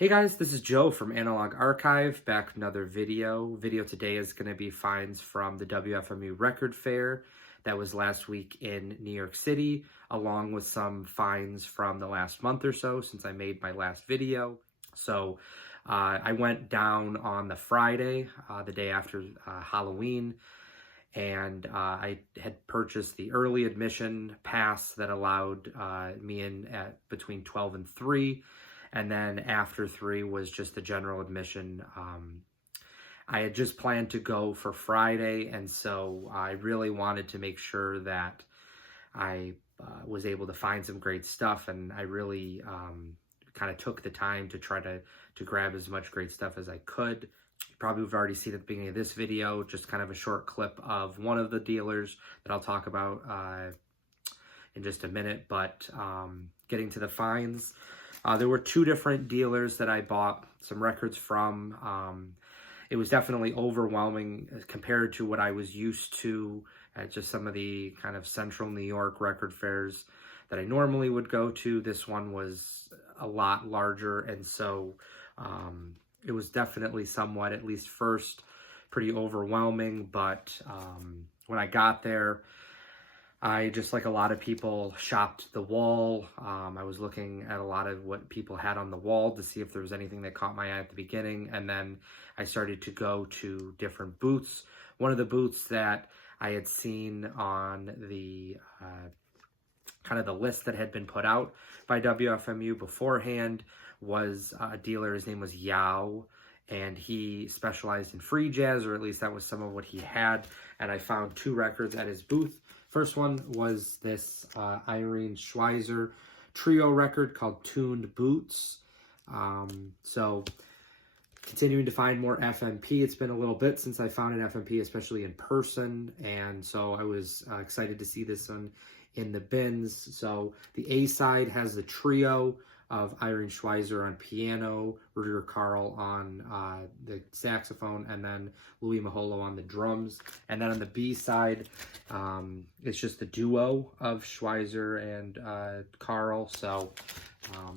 Hey guys, this is Joe from Analog Archive, back with another video. Video today is going to be finds from the WFMU Record Fair that was last week in New York City, along with some finds from the last month or so since I made my last video. So I went down on the Friday, the day after Halloween, and I had purchased the early admission pass that allowed me in at between 12 and 3. And then after 3 was just the general admission. I had just planned to go for Friday, and so I really wanted to make sure that I was able to find some great stuff, and I really kind of took the time to try to grab as much great stuff as I could. You probably have already seen at the beginning of this video, just kind of a short clip of one of the dealers that I'll talk about in just a minute, but getting to the finds. There were 2 different dealers that I bought some records from. It was definitely overwhelming compared to what I was used to at just some of the kind of central New York record fairs that I normally would go to. This one was a lot larger, and so it was definitely somewhat, at least first, pretty overwhelming. But when I got there, I, just like a lot of people, shopped the wall. I was looking at a lot of what people had on the wall to see if there was anything that caught my eye at the beginning. And then I started to go to different booths. One of the booths that I had seen on the kind of the list that had been put out by WFMU beforehand was a dealer. His name was Yao, and he specialized in free jazz, or at least that was some of what he had. And I found 2 records at his booth. First one was this Irene Schweizer trio record called Tuned Boots. So continuing to find more FMP. It's been a little bit since I found an FMP, especially in person. And so I was excited to see this one in the bins. So the A side has the trio of Irene Schweizer on piano, Rudiger Carl on the saxophone, and then Louis Maholo on the drums. And then on the B side, it's just the duo of Schweizer and Carl. So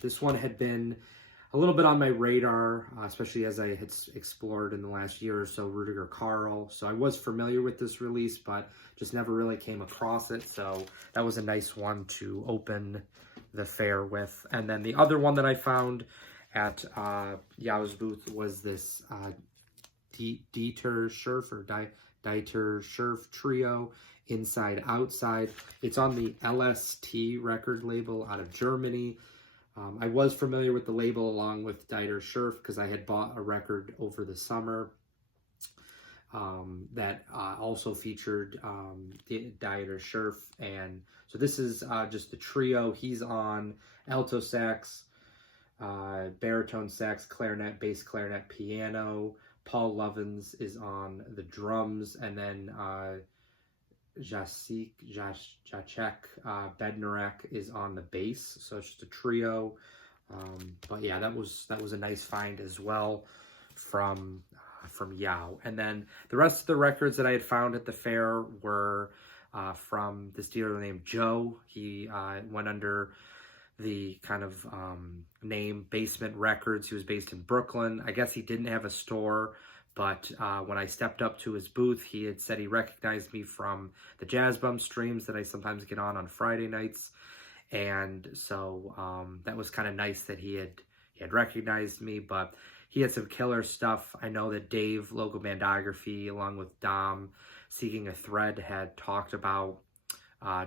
this one had been a little bit on my radar, especially as I had explored in the last year or so Rudiger Carl. So I was familiar with this release, but just never really came across it. So that was a nice one to open the fair with. And then the other one that I found at Yao's booth was this Dieter Scherf or Dieter Scherf trio, Inside Outside. It's on the LST record label out of Germany. I was familiar with the label along with Dieter Scherf because I had bought a record over the summer that also featured Dieter Scherf. And so this is just the trio. He's on alto sax, baritone sax, clarinet, bass clarinet, piano. Paul Lovins is on the drums, and then Jacek Bednarek is on the bass. So it's just a trio. But yeah, that was a nice find as well from Yao. And then the rest of the records that I had found at the fair were from this dealer named Joe. He went under the kind of name Basement Records. He was based in Brooklyn. I guess he didn't have a store, but when I stepped up to his booth, he had said he recognized me from the Jazz Bum streams that I sometimes get on Friday nights. And so that was kind of nice that he had recognized me, but he had some killer stuff. I know that Dave, Logo Bandography, along with Dom, Seeking a Thread, had talked about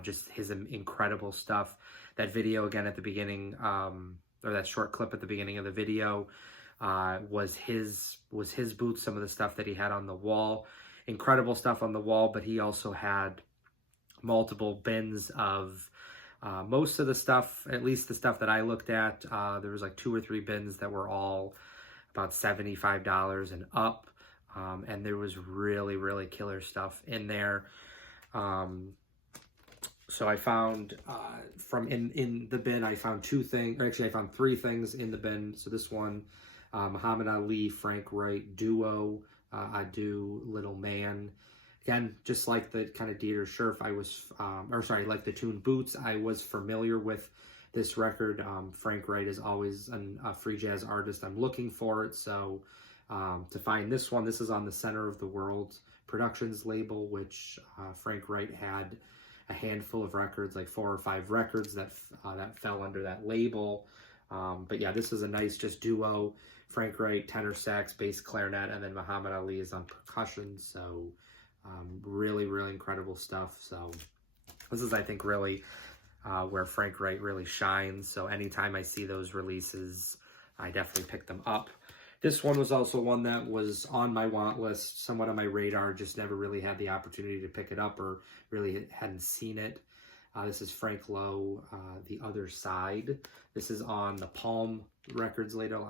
just his incredible stuff. That video, again, at the beginning, or that short clip at the beginning of the video, was his booth, some of the stuff that he had on the wall. Incredible stuff on the wall, but he also had multiple bins of most of the stuff, at least the stuff that I looked at. There was like 2 or 3 bins that were all about $75 and up, and there was really, really killer stuff in there. So I found from in the bin, I found 2 things, or actually I found 3 things in the bin. So this one, Muhammad Ali, Frank Wright duo, I Do Little Man. Again, just like the kind of Dieter Scherf, I was, like the Tuned Boots, I was familiar with this record. Frank Wright is always a free jazz artist. I'm looking for it, so to find this one, this is on the Center of the World Productions label, which Frank Wright had a handful of records, like 4 or 5 records that fell under that label. But yeah, this is a nice just duo. Frank Wright, tenor sax, bass clarinet, and then Muhammad Ali is on percussion. So really, really incredible stuff. So this is, I think, really where Frank Wright really shines. So anytime I see those releases, I definitely pick them up. This one was also one that was on my want list, somewhat on my radar, just never really had the opportunity to pick it up or really hadn't seen it. This is Frank Lowe, The Other Side. This is on the Palm Records label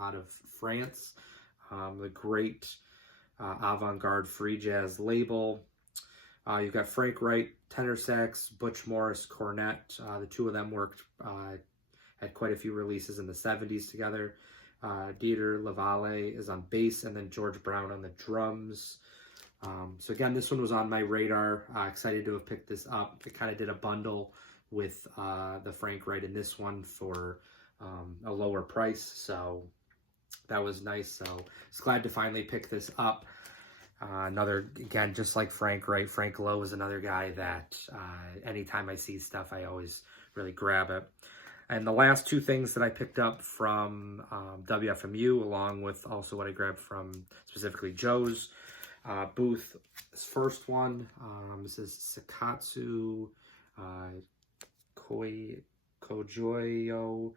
out of France. The great avant-garde free jazz label. You've got Frank Wright, tenor sax, Butch Morris, cornet. The two of them worked, had quite a few releases in the 70s together. Dieter Lavalle is on bass, and then George Brown on the drums. So again, this one was on my radar. Excited to have picked this up. I kind of did a bundle with the Frank Wright in this one for a lower price, so that was nice. So I was glad to finally pick this up. Another, again, just like Frank Wright, Frank Lowe is another guy that anytime I see stuff, I always really grab it. And the last two things that I picked up from WFMU, along with also what I grabbed from specifically Joe's booth. This first one, this is Sakatsu Kojoyo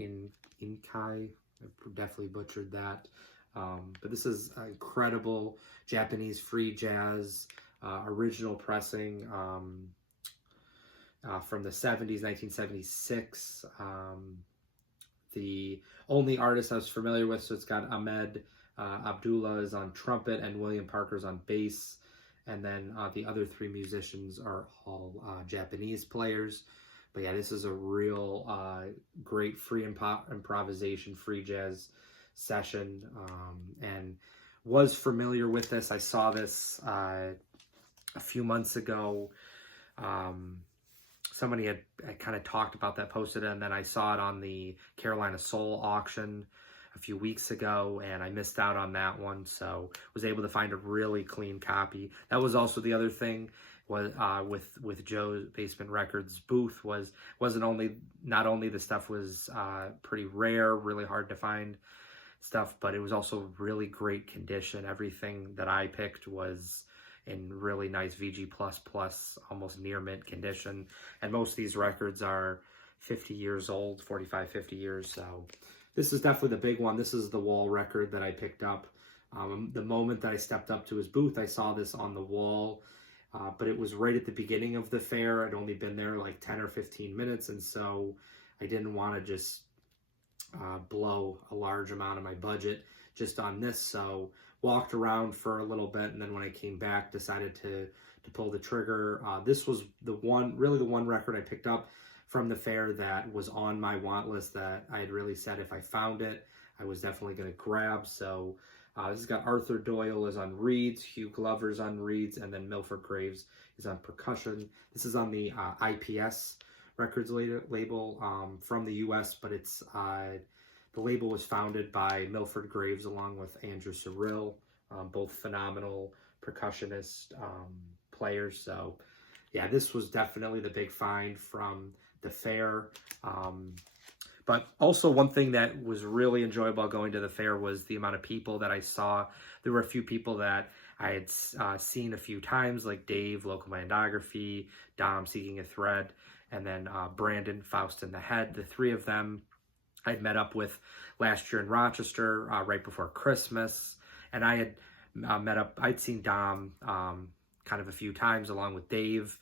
Inkai. I definitely butchered that. But this is incredible Japanese free jazz, original pressing from the 70s, 1976. The only artist I was familiar with, so it's got Ahmed Abdullah is on trumpet and William Parker's on bass. And then the other 3 musicians are all Japanese players. But yeah, this is a real great free improvisation, free jazz session, and was familiar with this. I saw this a few months ago. Somebody had kind of talked about that, posted it, and then I saw it on the Carolina Soul auction a few weeks ago, and I missed out on that one, so was able to find a really clean copy. That was also the other thing was with Joe's Basement Records booth not only the stuff was pretty rare, really hard to find stuff, but it was also really great condition. Everything that I picked was in really nice VG++, almost near mint condition. And most of these records are 50 years old, 45, 50 years. So this is definitely the big one. This is the wall record that I picked up. The moment that I stepped up to his booth, I saw this on the wall, but it was right at the beginning of the fair. I'd only been there like 10 or 15 minutes, and so I didn't want to just blow a large amount of my budget just on this. So walked around for a little bit, and then when I came back, decided to pull the trigger. This was the one record I picked up from the fair that was on my want list that I had really said if I found it, I was definitely going to grab. So this has got Arthur Doyle is on reeds, Hugh Glover's on reeds, and then Milford Graves is on percussion. This is on the IPS Records label from the U.S., but it's the label was founded by Milford Graves along with Andrew Cyril, both phenomenal percussionist players. So yeah, this was definitely the big find from the fair. But also one thing that was really enjoyable going to the fair was the amount of people that I saw. There were a few people that I had seen a few times, like Dave, Local Mandography, Dom, Seeking a Thread, and then Brandon, Faust in the Head. The 3 of them I'd met up with last year in Rochester, right before Christmas. And I had I'd seen Dom kind of a few times along with Dave.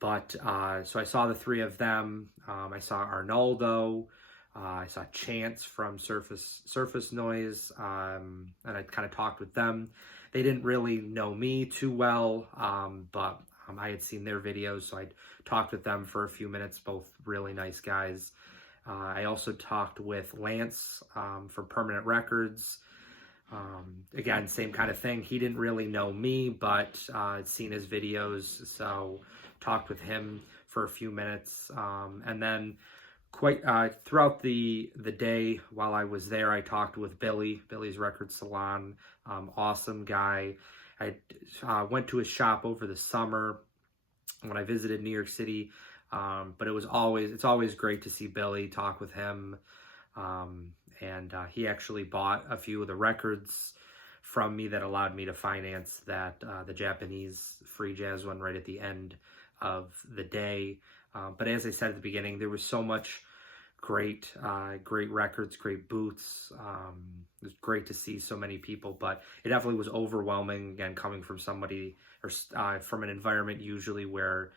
But so I saw the 3 of them. I saw Arnaldo. I saw Chance from Surface Noise, and I kind of talked with them. They didn't really know me too well, but I had seen their videos, so I talked with them for a few minutes, both really nice guys. I also talked with Lance from Permanent Records. Again, same kind of thing. He didn't really know me, but I'd seen his videos, so talked with him for a few minutes. And then throughout the day while I was there, I talked with Billy's Record Salon. Awesome guy. I went to his shop over the summer when I visited New York City. But it's always great to see Billy, talk with him. And he actually bought a few of the records from me that allowed me to finance the Japanese free jazz one right at the end of the day. But as I said at the beginning, there was so much great records, great booths. It was great to see so many people, but it definitely was overwhelming, again, coming from somebody or from an environment usually where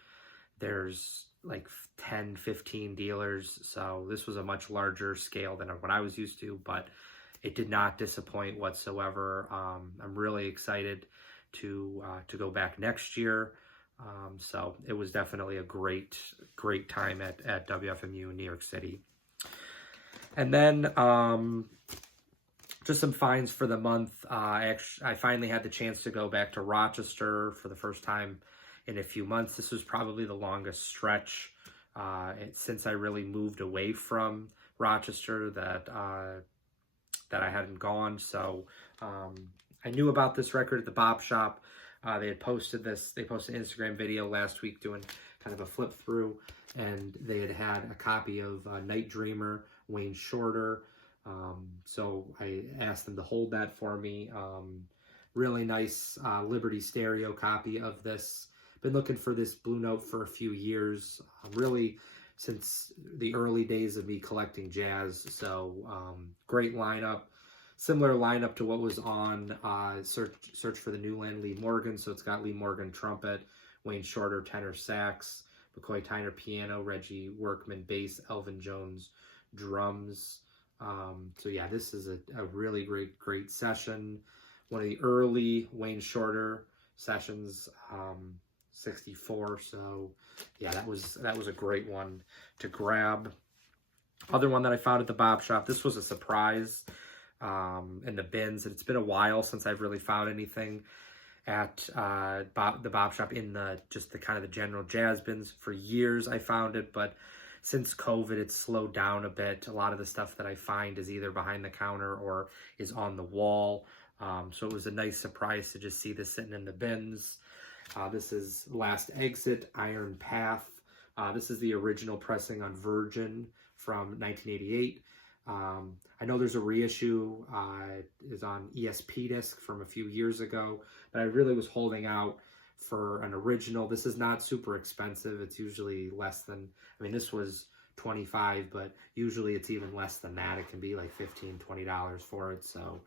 there's like 10, 15 dealers. So this was a much larger scale than what I was used to, but it did not disappoint whatsoever. I'm really excited to go back next year. So it was definitely a great time at WFMU in New York City. And then just some finds for the month. I finally had the chance to go back to Rochester for the first time in a few months. This was probably the longest stretch since I really moved away from Rochester that I hadn't gone. So I knew about this record at the Bop Shop. They posted an Instagram video last week doing kind of a flip through, and they had a copy of Night Dreamer, Wayne Shorter. So I asked them to hold that for me. Really nice Liberty Stereo copy of this. Been looking for this Blue Note for a few years, really since the early days of me collecting jazz. So great lineup, similar lineup to what was on Search for the Newland, Lee Morgan. So it's got Lee Morgan trumpet, Wayne Shorter tenor sax, McCoy Tyner piano, Reggie Workman bass, Elvin Jones drums. So yeah, this is a really great session. One of the early Wayne Shorter sessions, 64. So yeah, that was a great one to grab. Other one that I found at the Bop Shop, this was a surprise in the bins. And it's been a while since I've really found anything at the Bop Shop in the kind of the general jazz bins. For years I found it, but since COVID, it's slowed down a bit. A lot of the stuff that I find is either behind the counter or is on the wall. So it was a nice surprise to just see this sitting in the bins. This is Last Exit, Iron Path. This is the original pressing on Virgin from 1988. I know there's a reissue, is on ESP disc from a few years ago, but I really was holding out for an original. This is not super expensive. It's usually less than, this was $25, but usually it's even less than that. It can be like $15, $20 for it. So,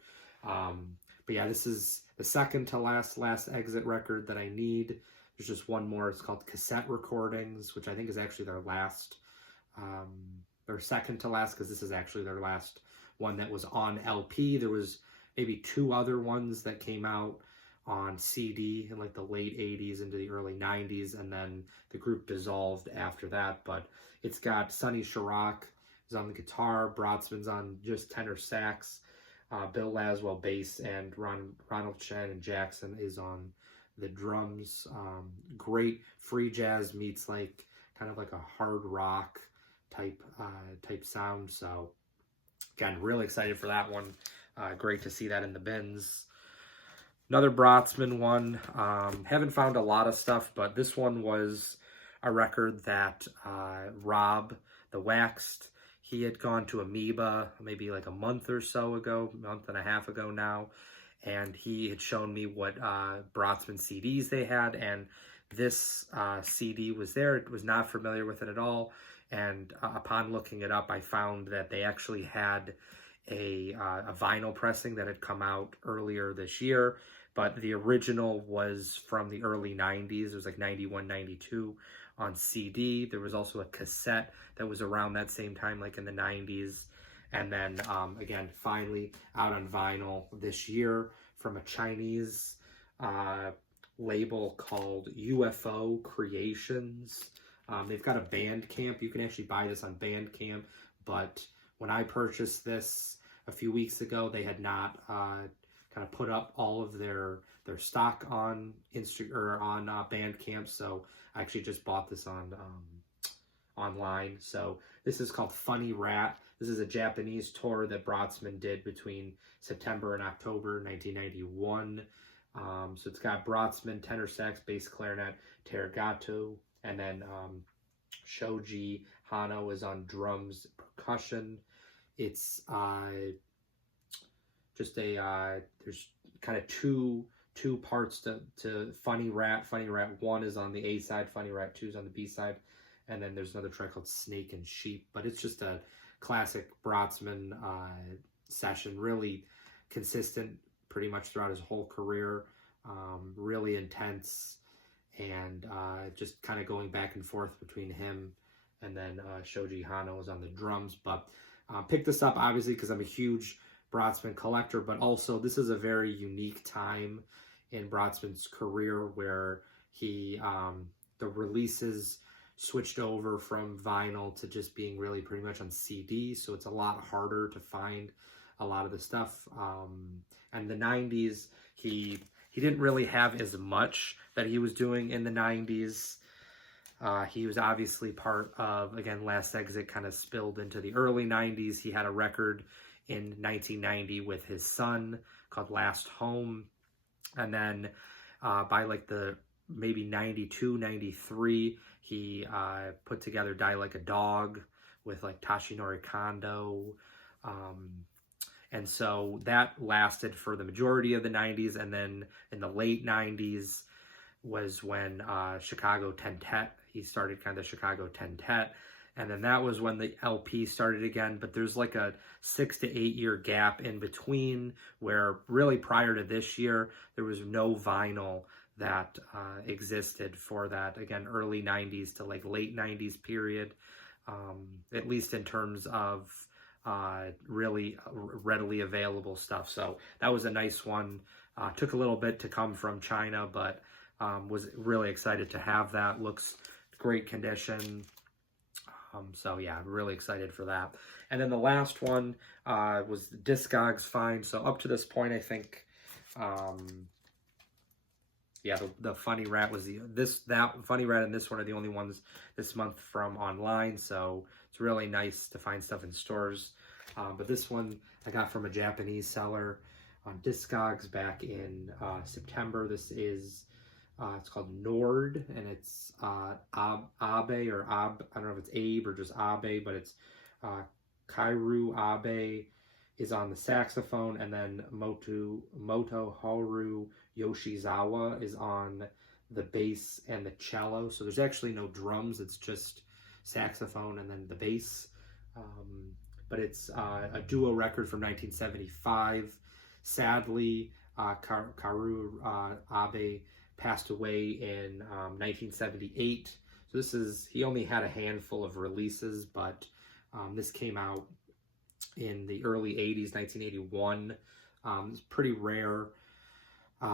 but yeah, this is the second to last Exit record that I need. There's just one more. It's called Cassette Recordings, which I think is actually their last, their second to last, because this is actually their last one that was on LP. There was maybe two other ones that came out on CD in like the late 80s into the early 90s, and then the group dissolved after that. But it's got Sonny Chirac is on the guitar, Brötzmann's on just tenor sax, Bill Laswell bass, and Ronald Chen and Jackson is on the drums. Great free jazz meets like kind of like a hard rock type sound. So again, really excited for that one. Great to see that in the bins. Another Brötzmann one. Haven't found a lot of stuff, but this one was a record that Rob, the Waxed, he had gone to Amoeba maybe like a month and a half ago now, and he had shown me what Brötzmann CDs they had, and this CD was there. It was not familiar with it at all, and upon looking it up, I found that they actually had a vinyl pressing that had come out earlier this year, but the original was from the early 90s. It was like 91, 92 on CD. There was also a cassette that was around that same time, like in the 90s. And then, again, finally out on vinyl this year from a Chinese label called UFO Creations. They've got a Bandcamp. You can actually buy this on Bandcamp, but when I purchased this a few weeks ago, they had not kind of put up all of their stock on Bandcamp. So I actually just bought this on online. So this is called Funny Rat. This is a Japanese tour that Brötzmann did between September and October 1991. So it's got Brötzmann, tenor sax, bass clarinet, Teragato, and then Shoji Hano is on drums, percussion. It's just a there's kind of two parts to Funny Rat. Funny Rat 1 is on the A side, Funny Rat 2 is on the B side, and then there's another track called Snake and Sheep. But it's just a classic Brötzmann session, really consistent pretty much throughout his whole career, really intense, and just kind of going back and forth between him and then Shoji Hano was on the drums. But picked this up obviously because I'm a huge Brötzmann collector, but also this is a very unique time in Brötzmann's career where he the releases switched over from vinyl to just being really pretty much on CD, so it's a lot harder to find a lot of the stuff. And the 90s, he didn't really have as much that he was doing in the 90s. He was obviously part of, again, Last Exit kind of spilled into the early 90s. He had a record in 1990 with his son called Last Home. And then by like the maybe 92, 93, he put together Die Like a Dog with like Tashinori Kondo. And so that lasted for the majority of the 90s. And then in the late 90s was when Chicago Tentet, he started kind of Chicago Tentet. And then that was when the LP started again. But there's like a 6 to 8 year gap in between where really prior to this year, there was no vinyl that existed for that, again, early 90s to like late 90s period, at least in terms of really readily available stuff. So that was a nice one. Took a little bit to come from China, but was really excited to have that. Looks great condition. So yeah, really excited for that. And then the last one was the Discogs find. So up to this point, I think, yeah, the Funny Rat was that Funny Rat and this one are the only ones this month from online. So it's really nice to find stuff in stores. But this one I got from a Japanese seller on Discogs back in September. This is it's called Nord, and it's Abe or Ab. I don't know if it's Abe or just Abe, but it's Kairu Abe is on the saxophone, and then Motoharu Yoshizawa is on the bass and the cello. So there's actually no drums, it's just saxophone and then the bass. But it's a duo record from 1975. Sadly, Karu Abe passed away in 1978. So he only had a handful of releases, but this came out in the early 80s, 1981. It's pretty rare.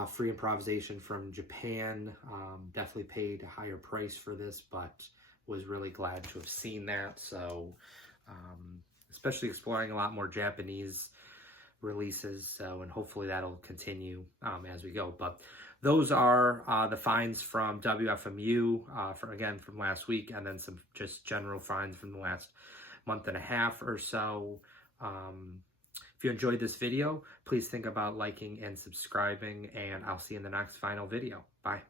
Free improvisation from Japan. Definitely paid a higher price for this, but was really glad to have seen that. So especially exploring a lot more Japanese releases. So, and hopefully that'll continue as we go. But those are the finds from WFMU from last week, and then some just general finds from the last month and a half or so. If you enjoyed this video, please think about liking and subscribing, and I'll see you in the next final video. Bye.